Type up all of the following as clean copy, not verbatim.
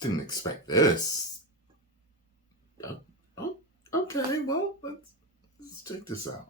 Didn't expect this. Oh, okay. Well, let's check this out.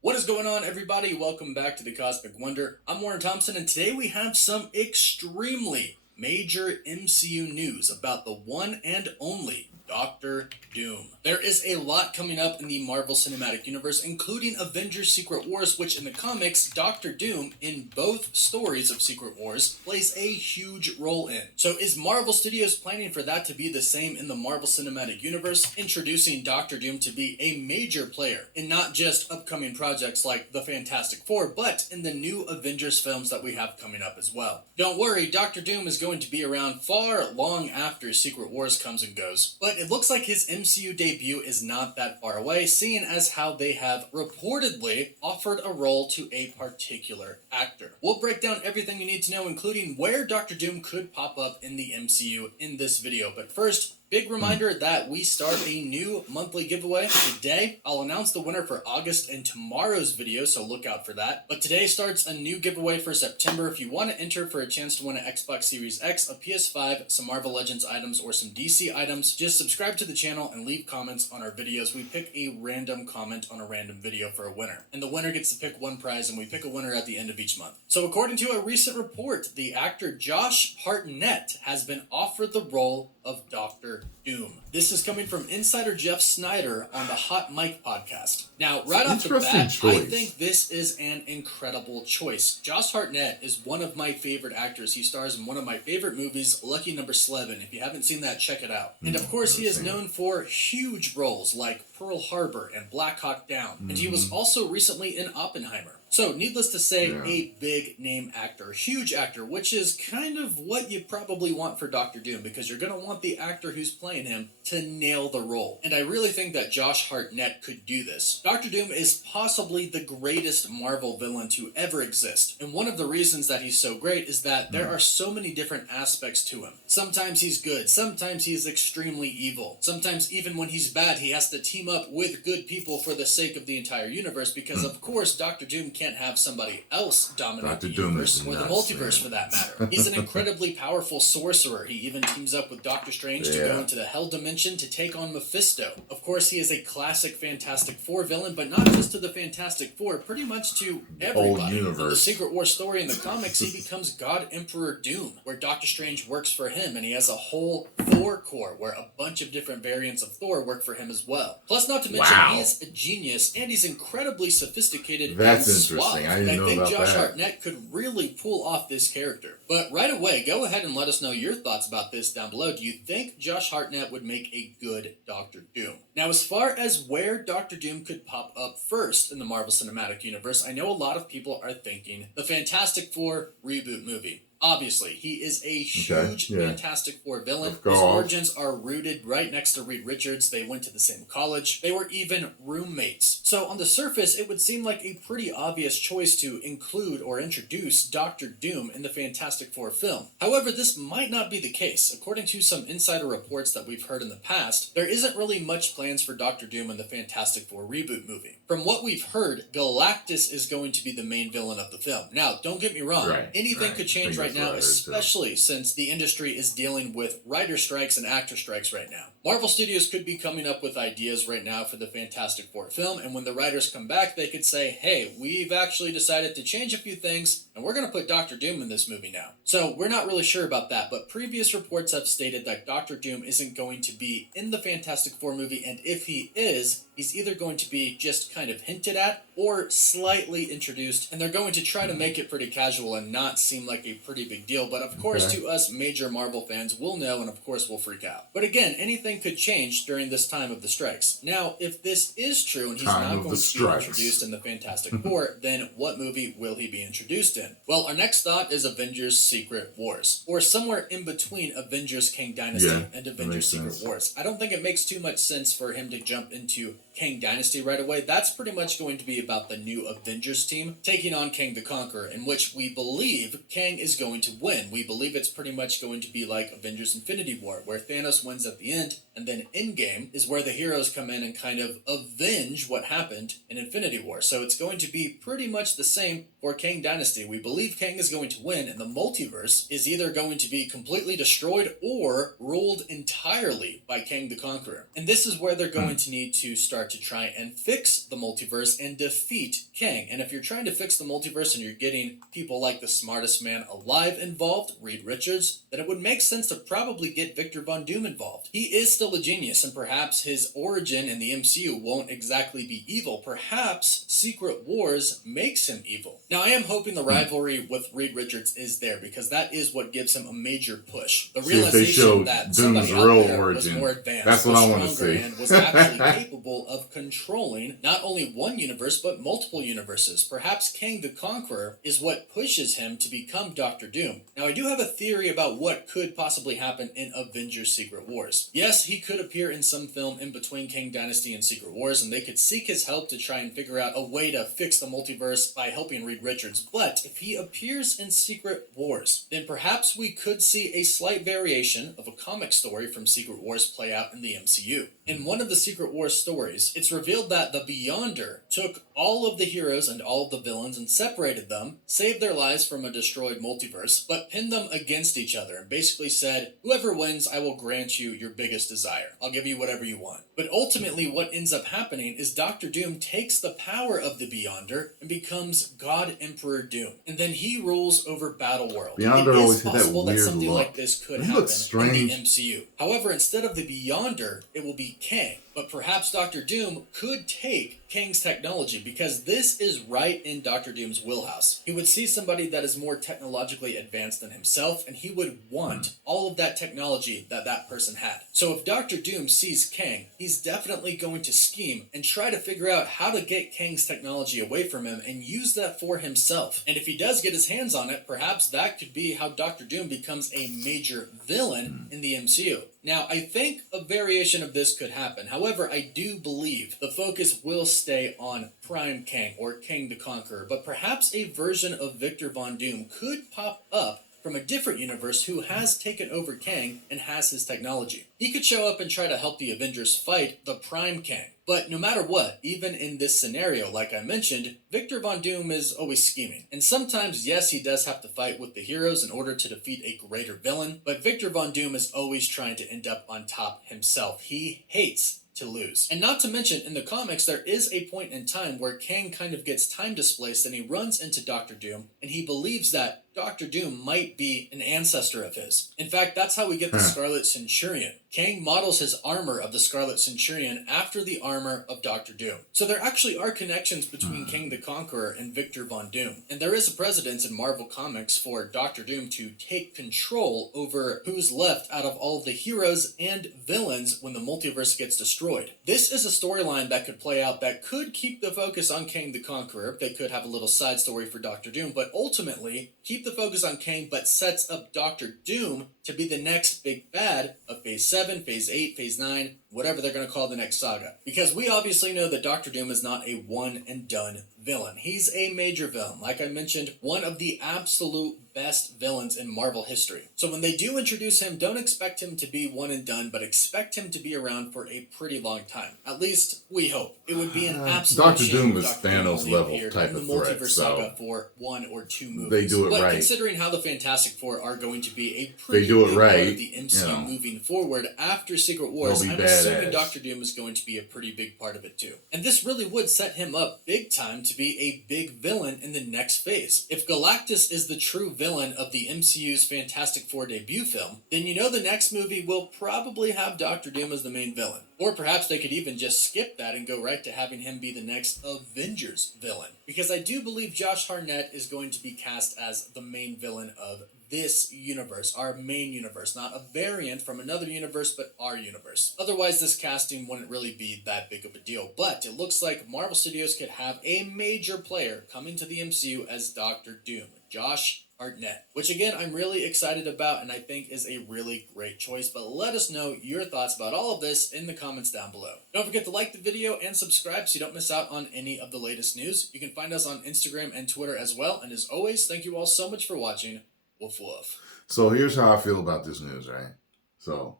What is going on, everybody? Welcome back to the Cosmic Wonder. I'm Warren Thompson, and today we have some extremely major MCU news about the one and only Doctor Doom. There is a lot coming up in the Marvel Cinematic Universe, including Avengers Secret Wars, which in the comics, Doctor Doom, in both stories of Secret Wars, plays a huge role in. So is Marvel Studios planning for that to be the same in the Marvel Cinematic Universe, introducing Doctor Doom to be a major player in not just upcoming projects like the Fantastic Four, but in the new Avengers films that we have coming up as well? Don't worry, Doctor Doom is going to be around far long after Secret Wars comes and goes, but it looks like his MCU debut is not that far away, seeing as how they have reportedly offered a role to a particular actor. We'll break down everything you need to know, including where Doctor Doom could pop up in the MCU in this video. But first, big reminder that we start a new monthly giveaway today. I'll announce the winner for August in tomorrow's video, so look out for that. But today starts a new giveaway for September. If you want to enter for a chance to win an Xbox Series X, a PS5, some Marvel Legends items, or some DC items, just subscribe to the channel and leave comments on our videos. We pick a random comment on a random video for a winner, and the winner gets to pick one prize, and we pick a winner at the end of each month. So according to a recent report, the actor Josh Hartnett has been offered the role of Doctor Doom. This is coming from insider Jeff Snyder on the Hot Mic podcast. Now, right off the bat, I think this is an incredible choice. Josh Hartnett is one of my favorite actors. He stars in one of my favorite movies, Lucky Number 11. If you haven't seen that, check it out. And of course, he is known for huge roles like Pearl Harbor and Black Hawk Down. And he was also recently in Oppenheimer. So, needless to say, a big name actor, huge actor, which is kind of what you probably want for Doctor Doom, because you're going to want the actor who's playing him to nail the role. And I really think that Josh Hartnett could do this. Doctor Doom is possibly the greatest Marvel villain to ever exist. And one of the reasons that he's so great is that there are so many different aspects to him. Sometimes he's good, sometimes he's extremely evil. Sometimes even when he's bad, he has to team up with good people for the sake of the entire universe, because of course Doctor Doom can't have somebody else dominate the universe or the multiverse for that matter. He's an incredibly powerful sorcerer. He even teams up with Doctor Strange to go into the Hell Dimension to take on Mephisto. Of course, he is a classic Fantastic Four villain, but not just to the Fantastic Four, pretty much to everybody. In the Secret War story in the comics, he becomes God Emperor Doom, where Doctor Strange works for him, and he has a whole Thor Corps where a bunch of different variants of Thor work for him as well. Plus, not to mention, he is a genius, and he's incredibly sophisticated and suave. I think Josh Hartnett could really pull off this character. But right away, go ahead and let us know your thoughts about this down below. Do you think Josh Hartnett would make a good Doctor Doom? Now, as far as where Doctor Doom could pop up first in the Marvel Cinematic Universe, I know a lot of people are thinking the Fantastic Four reboot movie. Obviously, he is a huge Fantastic Four villain. His origins are rooted right next to Reed Richards. They went to the same college. They were even roommates. So on the surface, it would seem like a pretty obvious choice to include or introduce Doctor Doom in the Fantastic Four film. However, this might not be the case. According to some insider reports that we've heard in the past, there isn't really much plans for Doctor Doom in the Fantastic Four reboot movie. From what we've heard, Galactus is going to be the main villain of the film. Now, don't get me wrong. Anything could change right now, especially since the industry is dealing with writer strikes and actor strikes right now. Marvel Studios could be coming up with ideas right now for the Fantastic Four film, and when the writers come back, they could say, hey, we've actually decided to change a few things, and we're going to put Doctor Doom in this movie now. So we're not really sure about that, but previous reports have stated that Doctor Doom isn't going to be in the Fantastic Four movie, and if he is, he's either going to be just kind of hinted at or slightly introduced, and they're going to try to make it pretty casual and not seem like a pretty big deal. But of course, to us major Marvel fans, we'll know, and of course we'll freak out. But again, anything could change during this time of the strikes. Now, if this is true and he's not going to be introduced in the Fantastic Four, then what movie will he be introduced in? Well, our next thought is Avengers Secret Wars, or somewhere in between Avengers Kang Dynasty and Avengers Secret Wars. I don't think it makes too much sense for him to jump into Kang Dynasty right away, that's pretty much going to be about the new Avengers team taking on Kang the Conqueror, in which we believe Kang is going to win. We believe it's pretty much going to be like Avengers Infinity War, where Thanos wins at the end, and then Endgame is where the heroes come in and kind of avenge what happened in Infinity War. So it's going to be pretty much the same for Kang Dynasty. We believe Kang is going to win, and the multiverse is either going to be completely destroyed or ruled entirely by Kang the Conqueror. And this is where they're going to need to start to try and fix the multiverse and defeat Kang. And if you're trying to fix the multiverse and you're getting people like the smartest man alive involved, Reed Richards, then it would make sense to probably get Victor Von Doom involved. He is still a genius, and perhaps his origin in the MCU won't exactly be evil. Perhaps Secret Wars makes him evil. Now, I am hoping the rivalry with Reed Richards is there, because that is what gives him a major push. The realization that somebody out there was more advanced, that's what I want to see, and was actually capable of controlling not only one universe, but multiple universes. Perhaps Kang the Conqueror is what pushes him to become Doctor Doom. Now, I do have a theory about what could possibly happen in Avengers Secret Wars. Yes, he could appear in some film in between Kang Dynasty and Secret Wars, and they could seek his help to try and figure out a way to fix the multiverse by helping Reed Richards. But if he appears in Secret Wars, then perhaps we could see a slight variation of a comic story from Secret Wars play out in the MCU. In one of the Secret Wars stories, it's revealed that the Beyonder took all of the heroes and all of the villains and separated them, saved their lives from a destroyed multiverse, but pinned them against each other and basically said, whoever wins, I will grant you your biggest desire. I'll give you whatever you want. But ultimately, what ends up happening is Doctor Doom takes the power of the Beyonder and becomes God Emperor Doom. And then he rules over Battleworld. Beyonder always had that weird something look. like this could He happen looks strange. in the MCU. However, instead of the Beyonder, it will be Kang. But perhaps Doctor Doom could take Kang's technology, because this is right in Doctor Doom's wheelhouse. He would see somebody that is more technologically advanced than himself, and he would want all of that technology that that person had. So if Doctor Doom sees Kang, he's definitely going to scheme and try to figure out how to get Kang's technology away from him and use that for himself. And if he does get his hands on it, perhaps that could be how Doctor Doom becomes a major villain in the MCU. Now, I think a variation of this could happen. However, I do believe the focus will stay on Prime Kang, or Kang the Conqueror, but perhaps a version of Victor Von Doom could pop up from a different universe who has taken over Kang and has his technology. He could show up and try to help the Avengers fight the Prime Kang. But no matter what, even in this scenario, like I mentioned, Victor Von Doom is always scheming. And sometimes, yes, he does have to fight with the heroes in order to defeat a greater villain, but Victor Von Doom is always trying to end up on top himself. He hates to lose. And not to mention, in the comics, there is a point in time where Kang kind of gets time displaced and he runs into Doctor Doom, and he believes that Doctor Doom might be an ancestor of his. In fact, that's how we get the Scarlet Centurion. Kang models his armor of the Scarlet Centurion after the armor of Doctor Doom. So there actually are connections between Kang the Conqueror and Victor Von Doom. And there is a precedent in Marvel Comics for Doctor Doom to take control over who's left out of all of the heroes and villains when the multiverse gets destroyed. This is a storyline that could play out that could keep the focus on Kang the Conqueror. They could have a little side story for Doctor Doom, but ultimately keep the focus on Kang, but sets up Doctor Doom to be the next big bad of Phase 7, Phase 8, Phase 9, whatever they're going to call the next saga. Because we obviously know that Doctor Doom is not a one-and-done villain. He's a major villain. Like I mentioned, one of the absolute best villains in Marvel history. So when they do introduce him, don't expect him to be one and done, but expect him to be around for a pretty long time. At least, we hope. It would be an absolute Dr. shame Doom if is Dr. Doom Thanos only level appeared type in the of multiverse threat, saga so for 1 or 2 movies. they do it but right. Considering how the Fantastic Four are going to be a pretty They do it big part right, of the MCU you know, moving forward after Secret Wars, they'll I'm be assuming badass. Doctor Doom is going to be a pretty big part of it too. And this really would set him up big time to be a big villain in the next phase. If Galactus is the true villain of the MCU's Fantastic Four debut film, then you know the next movie will probably have Doctor Doom as the main villain. Or perhaps they could even just skip that and go right to having him be the next Avengers villain. Because I do believe Josh Hartnett is going to be cast as the main villain of this universe, our main universe, not a variant from another universe, but our universe. Otherwise, this casting wouldn't really be that big of a deal, but it looks like Marvel Studios could have a major player coming to the MCU as Doctor Doom. Josh HARTNETT, which again I'm really excited about and I think is a really great choice. But let us know your thoughts about all of this in the comments down below. Don't forget to like the video and subscribe so you don't miss out on any of the latest news. You can find us on Instagram and Twitter as well. And as always, thank you all so much for watching. Woof woof. So here's how I feel about this news, right? So,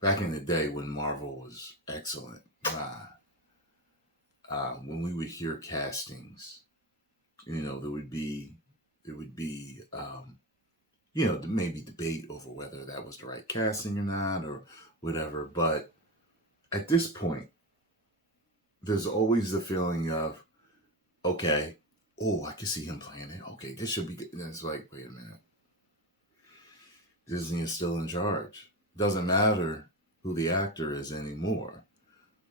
back in the day when Marvel was excellent, when we would hear castings, there would be maybe debate over whether that was the right casting or not or whatever. But at this point, there's always the feeling of, okay, oh, I can see him playing it. Okay, this should be good. And it's like, wait a minute. Disney is still in charge. Doesn't matter who the actor is anymore.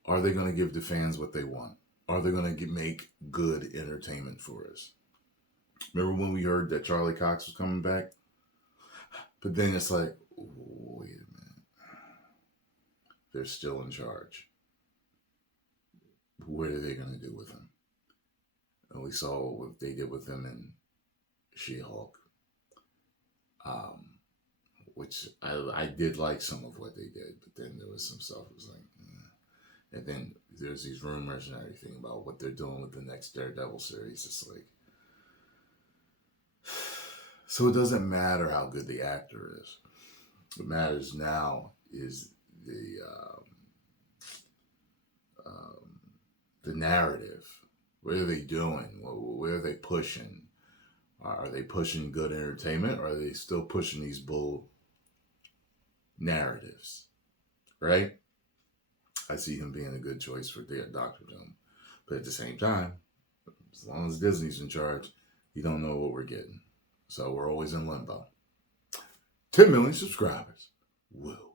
Are they going to give the fans what they want? Are they going to make good entertainment for us? Remember when we heard that Charlie Cox was coming back? But then it's like, wait a minute. They're still in charge. What are they going to do with him? And we saw what they did with him in She-Hulk, which I did like some of what they did, but then there was some stuff that was like, and then there's these rumors and everything about what they're doing with the next Daredevil series. It's like, so it doesn't matter how good the actor is. What matters now is the narrative. What are they doing? Where are they pushing? Are they pushing good entertainment, or are they still pushing these bull narratives? Right? I see him being a good choice for Doctor Doom. But at the same time, as long as Disney's in charge, you don't know what we're getting. So we're always in limbo. 10 million subscribers. Woo.